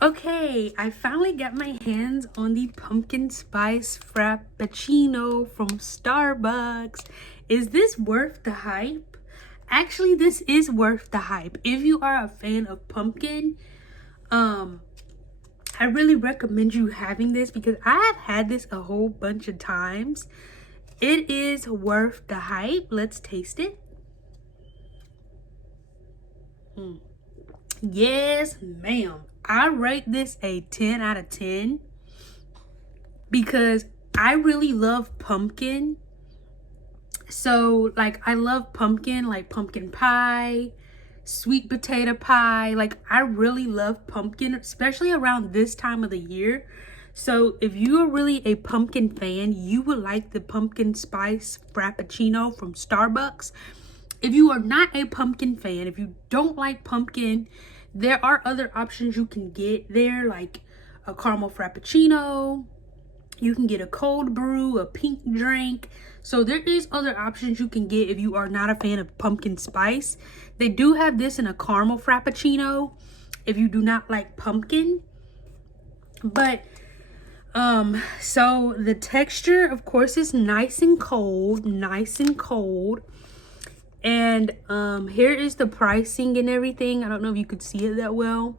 Okay, I finally got my hands on the pumpkin spice frappuccino from Starbucks. Is this worth the hype? Actually, this is worth the hype. If you are a fan of pumpkin, I really recommend you having this because I have had this a whole bunch of times. It is worth the hype. Let's taste it. Yes, ma'am. I rate this a 10 out of 10 because I really love pumpkin. So, like, I love pumpkin, like pumpkin pie, sweet potato pie. Like, I really love pumpkin, especially around this time of the year. So, if you are really a pumpkin fan, you would like the pumpkin spice frappuccino from Starbucks. If you are not a pumpkin fan, if you don't like pumpkin, there are other options you can get there, like a caramel frappuccino. You can get a cold brew, a pink drink. So there is other options you can get if you are not a fan of pumpkin spice. They do have this in a caramel frappuccino if you do not like pumpkin. But so the texture, of course, is nice and cold. And here is the pricing and everything. I don't know if you could see it that well,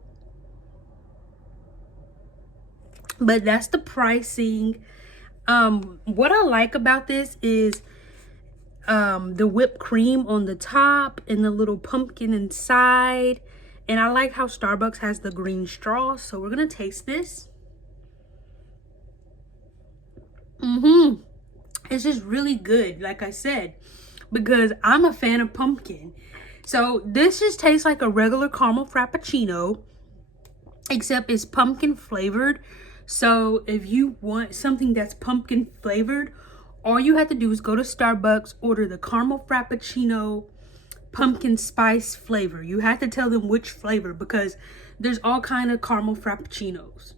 but that's the pricing. What I like about this is the whipped cream on the top and the little pumpkin inside. And I like how Starbucks has the green straw. So we're gonna taste this. It's just really good, like I said, because I'm a fan of pumpkin. So this just tastes like a regular caramel frappuccino, except it's pumpkin flavored. So if you want something that's pumpkin flavored, all you have to do is go to Starbucks, order the caramel frappuccino pumpkin spice flavor. You have to tell them which flavor because there's all kind of caramel frappuccinos.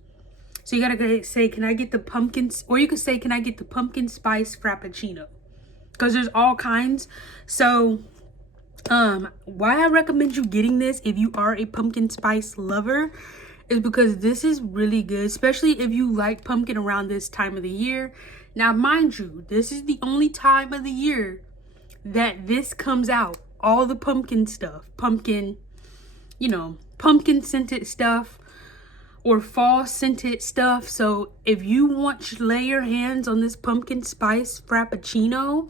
So you gotta say, can I get the pumpkins? Or you could say, can I get the pumpkin spice frappuccino? Because there's all kinds. So why I recommend you getting this if you are a pumpkin spice lover is because this is really good, especially if you like pumpkin around this time of the year. Now, mind you, this is the only time of the year that this comes out. All the pumpkin stuff, pumpkin scented stuff or fall scented stuff. So if you want to lay your hands on this pumpkin spice frappuccino,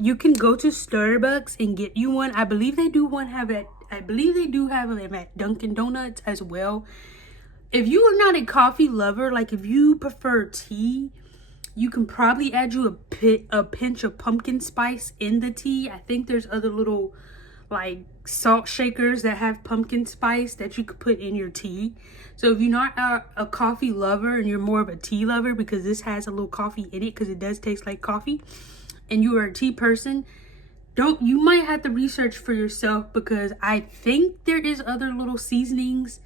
you can go to Starbucks and get you one. I believe they do have them at Dunkin' Donuts as well. If you are not a coffee lover, like if you prefer tea, you can probably add you a pinch of pumpkin spice in the tea. I think there's other little like salt shakers that have pumpkin spice that you could put in your tea. So if you're not a coffee lover and you're more of a tea lover, because this has a little coffee in it because it does taste like coffee, and you are a tea person, you might have to research for yourself, because I think there is other little seasonings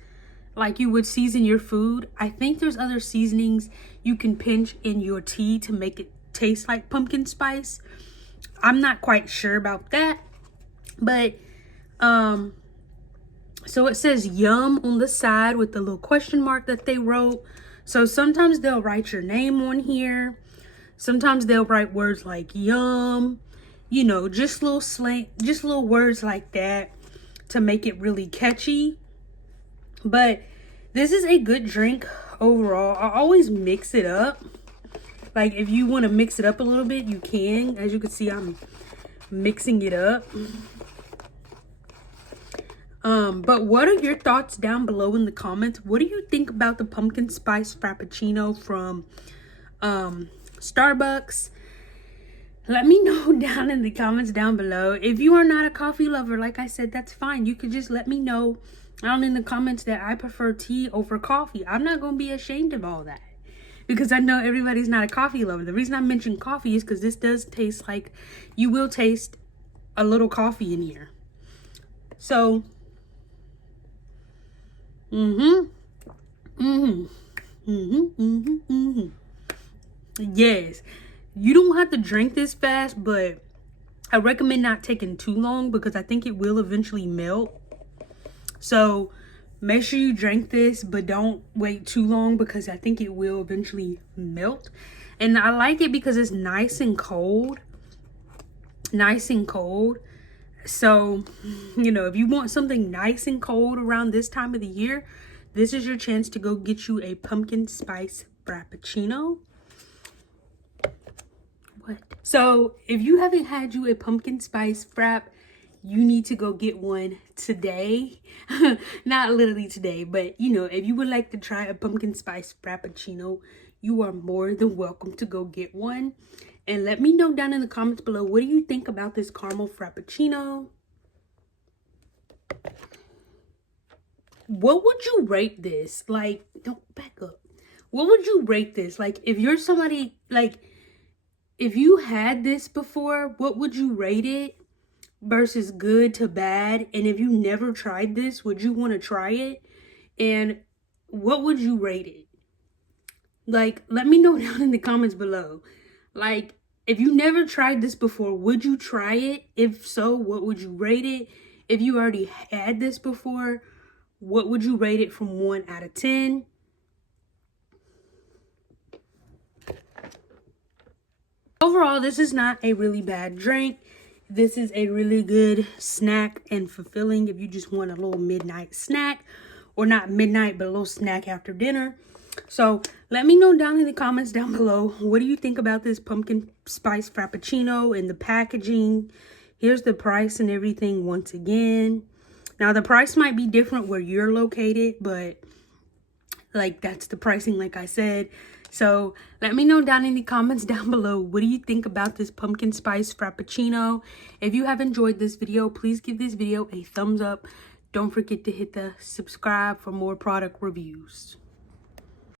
like you would season your food. I think there's other seasonings you can pinch in your tea to make it taste like pumpkin spice. I'm not quite sure about that. But so it says yum on the side with the little question mark that they wrote. So sometimes they'll write your name on here. Sometimes they'll write words like yum, just little slang, just little words like that to make it really catchy. But this is a good drink overall. I always mix it up. Like if you want to mix it up a little bit, you can. As you can see, I'm mixing it up. But what are your thoughts down below in the comments? What do you think about the pumpkin spice frappuccino from Starbucks? Let me know down in the comments down below. If you are not a coffee lover, like I said, that's fine. You could just let me know down in the comments that I prefer tea over coffee. I'm not going to be ashamed of all that, because I know everybody's not a coffee lover. The reason I mentioned coffee is because this does taste like, you will taste a little coffee in here. So, yes, you don't have to drink this fast, but I recommend not taking too long because I think it will eventually melt. So Make sure you drink this, but don't wait too long because I think it will eventually melt. And I like it because it's nice and cold. Nice and cold. So, you know, if you want something nice and cold around this time of the year, this is your chance to go get you a pumpkin spice frappuccino. What? So, if you haven't had you a pumpkin spice frap, you need to go get one today. Not literally today, but you know, if you would like to try a pumpkin spice frappuccino, you are more than welcome to go get one. And let me know down in the comments below, what do you think about this caramel frappuccino? What would you rate this? Like, don't back up. What would you rate this? Like, if you're somebody, like, if you had this before, what would you rate it versus good to bad? And if you never tried this, would you want to try it? And what would you rate it? Like, let me know down in the comments below. Like, if you never tried this before, would you try it? If so, what would you rate it? If you already had this before, what would you rate it from 1 out of 10? Overall, this is not a really bad drink. This is a really good snack and fulfilling if you just want a little midnight snack. Or not midnight, but a little snack after dinner. So let me know down in the comments down below, what do you think about this pumpkin spice frappuccino and the packaging? Here's the price and everything once again. Now the price might be different where you're located, but like that's the pricing like I said. So let me know down in the comments down below, what do you think about this pumpkin spice frappuccino? If you have enjoyed this video, please give this video a thumbs up. Don't forget to hit the subscribe for more product reviews.